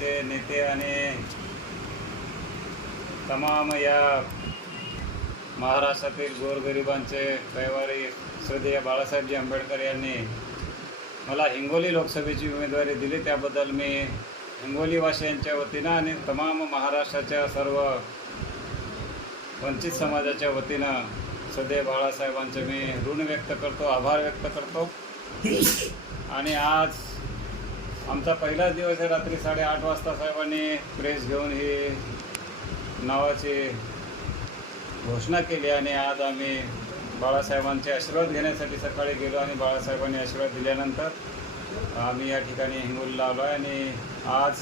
नेते आणि तमाम या महाराष्ट्रातील गोरगरिबांचे कैवारी श्रद्धेय बाळासाहेबजी आंबेडकर यांनी मला हिंगोली लोकसभेची उमेदवारी दिली. त्याबद्दल मी हिंगोलीवासियांच्या वतीनं आणि तमाम महाराष्ट्राच्या सर्व वंचित समाजाच्या वतीनं सदय बाळासाहेबांचे मी ऋण व्यक्त करतो आभार व्यक्त करतो. आणि आज आमचा पहिलाच दिवस आहे रात्री साडेआठ वाजता साहेबांनी प्रेस घेऊन ही नावाची घोषणा केली आणि आज आम्ही बाळासाहेबांचे आशीर्वाद घेण्यासाठी सकाळी गेलो आणि बाळासाहेबांनी आशीर्वाद दिल्यानंतर आम्ही या ठिकाणी हिंगोलीला आलो आहे आणि आज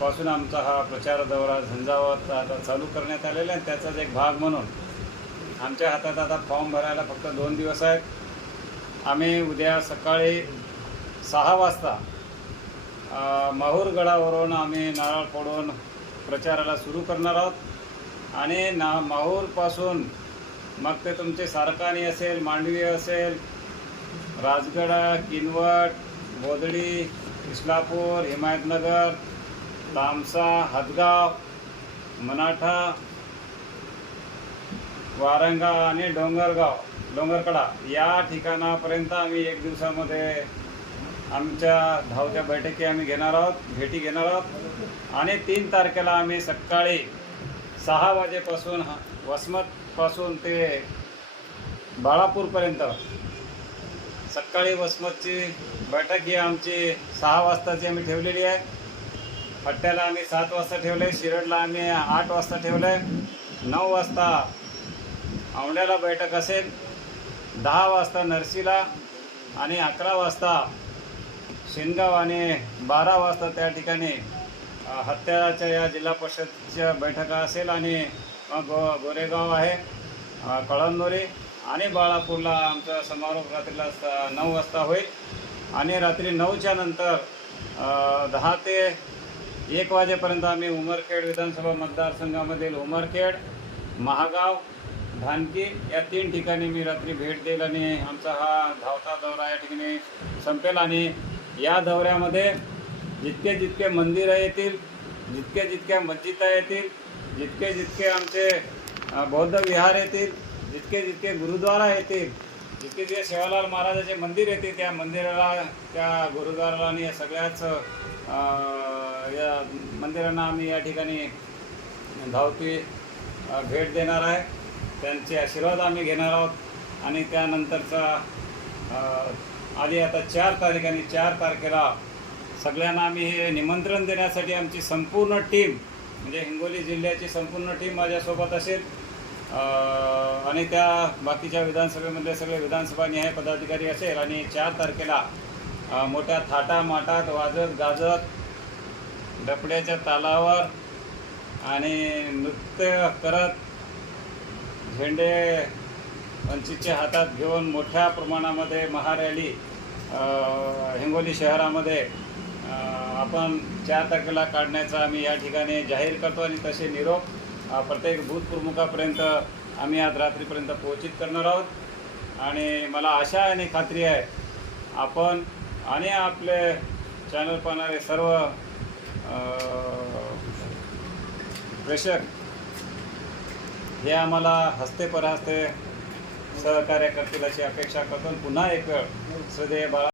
पासून आमचा हा प्रचार दौरा झंझावत आता चालू करण्यात आलेला आहे. त्याचाच एक भाग म्हणून आमच्या हातात आता फॉर्म भरायला फक्त दोन दिवस आहेत. आम्ही उद्या सकाळी सहा वाजता माहूर गडावरून आम्ही नारळ फोडून प्रचाराला सुरू करणार आहोत. आणि ना माहूरपासून मग ते तुमचे सारकाणी असेल मांडवी असेल राजगडा किनवट बोदडी इस्लापूर हिमायतनगर तामसा हदगाव मनाठा वारंगा आणि डोंगरगाव डोंगरकडा या ठिकाणापर्यंत आम्ही एक दिवसामध्ये आमच्या धावत्या बैठकी आम्ही घेणार आहोत भेटी घेणार आहोत. आणि तीन तारखेला आम्ही सकाळी सहा वाजेपासून वसमतपासून ते बाळापूरपर्यंत सकाळी वसमतची बैठक ही आमची सहा वाजताची आम्ही ठेवलेली आहे. पट्ट्याला आम्ही सात वाजता ठेवलं आहे शिरडला आम्ही आठ वाजता ठेवलं आहे नऊ वाजता औंड्याला बैठक असेल दहा वाजता नरसीला आणि अकरा वाजता शेनगाव आणि बारा वाजता त्या ठिकाणी हत्याराच्या हत्याच्या या जिल्हा परिषदच्या बैठका असेल आणि गो गोरेगाव आहे कळंदोरी आणि बाळापूरला आमचा समारोप रात्रीला नऊ वाजता होईल. आणि रात्री नऊच्या नंतर दहा ते एक वाजेपर्यंत आम्ही उमरखेड विधानसभा मतदारसंघामधील उमरखेड महागाव धानकी या तीन ठिकाणी मी रात्री भेट देईल आणि आमचा हा धावता दौरा या ठिकाणी संपेल आणि या दौऱ्यामध्ये जितके जितके मंदिरं येतील जितके जितक्या मस्जिदा येतील जितके जितके आमचे बौद्ध विहार येतील जितके जितके गुरुद्वारा येतील जितके जे सेवालाल महाराजाचे मंदिर येते त्या मंदिराला त्या गुरुद्वाराला आणि या सगळ्याच या मंदिरांना आम्ही या ठिकाणी धावती भेट देणार आहे. त्यांचे आशीर्वाद आम्ही घेणार आहोत आणि त्यानंतरचा आधी आता चार तारीख आणि चार तारखेला सगळ्यांना आम्ही हे निमंत्रण देण्यासाठी आमची संपूर्ण टीम म्हणजे हिंगोली जिल्ह्याची संपूर्ण टीम माझ्यासोबत असेल. आणि त्या बाकीच्या विधानसभेमधले सगळे विधानसभा निहाय पदाधिकारी असेल आणि चार तारखेला मोठ्या थाटा माटात वाजत गाजत डपड्याच्या तालावर आणि नृत्य करत झेंडे वंचितच्या हातात घेऊन मोठ्या प्रमाणामध्ये महारॅली हिंगोली शहरामध्ये आपण चार तारखेला काढण्याचा आम्ही या ठिकाणी जाहीर करतो आणि तसे निरोप प्रत्येक बूथप्रमुखापर्यंत आम्ही आज रात्रीपर्यंत पोहोचित करणार आहोत. आणि मला आशा आणि खात्री आहे आपण आणि आपले चॅनल पाहणारे सर्व प्रेक्षक हे आम्हाला हस्ते परहस्ते सहकार्य करतील अशी अपेक्षा करतो. पुन्हा एक वेळ. श्रद्धेय बाळा.